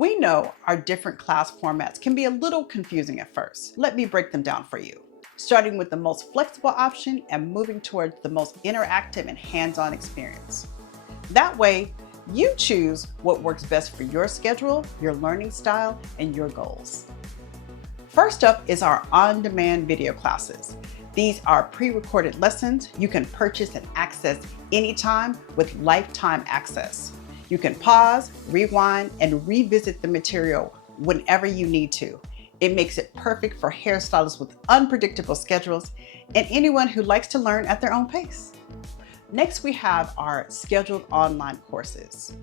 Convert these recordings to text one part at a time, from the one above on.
We know our different class formats can be a little confusing at first. Let me break them down for you, starting with the most flexible option and moving towards the most interactive and hands-on experience. That way, you choose what works best for your schedule, your learning style, and your goals. First up is our on-demand video classes. These are pre-recorded lessons you can purchase and access anytime with lifetime access. You can pause, rewind, and revisit the material whenever you need to. It makes it perfect for hairstylists with unpredictable schedules and anyone who likes to learn at their own pace. Next, we have our scheduled online courses.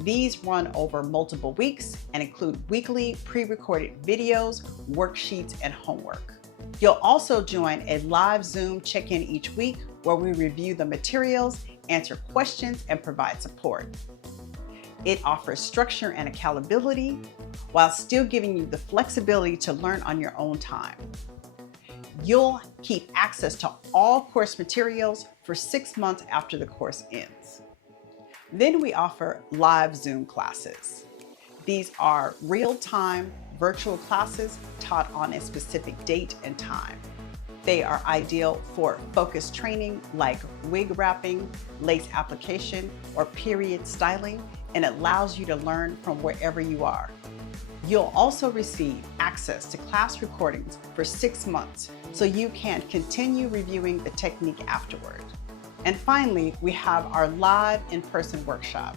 These run over multiple weeks and include weekly pre-recorded videos, worksheets, and homework. You'll also join a live Zoom check-in each week where we review the materials, answer questions, and provide support. It offers structure and accountability while still giving you the flexibility to learn on your own time. You'll keep access to all course materials for 6 months after the course ends. Then we offer live Zoom classes. These are real-time virtual classes taught on a specific date and time. They are ideal for focused training like wig wrapping, lace application, or period styling, and allows you to learn from wherever you are. You'll also receive access to class recordings for 6 months, so you can continue reviewing the technique afterward. And finally, we have our live in-person workshop.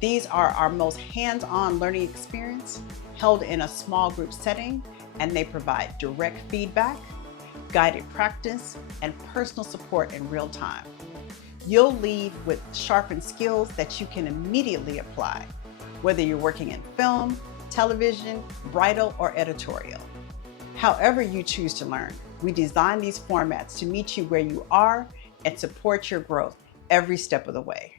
These are our most hands-on learning experience held in a small group setting, and they provide direct feedback, guided practice, and personal support in real time. You'll leave with sharpened skills that you can immediately apply, whether you're working in film, television, bridal, or editorial. However you choose to learn, we design these formats to meet you where you are and support your growth every step of the way.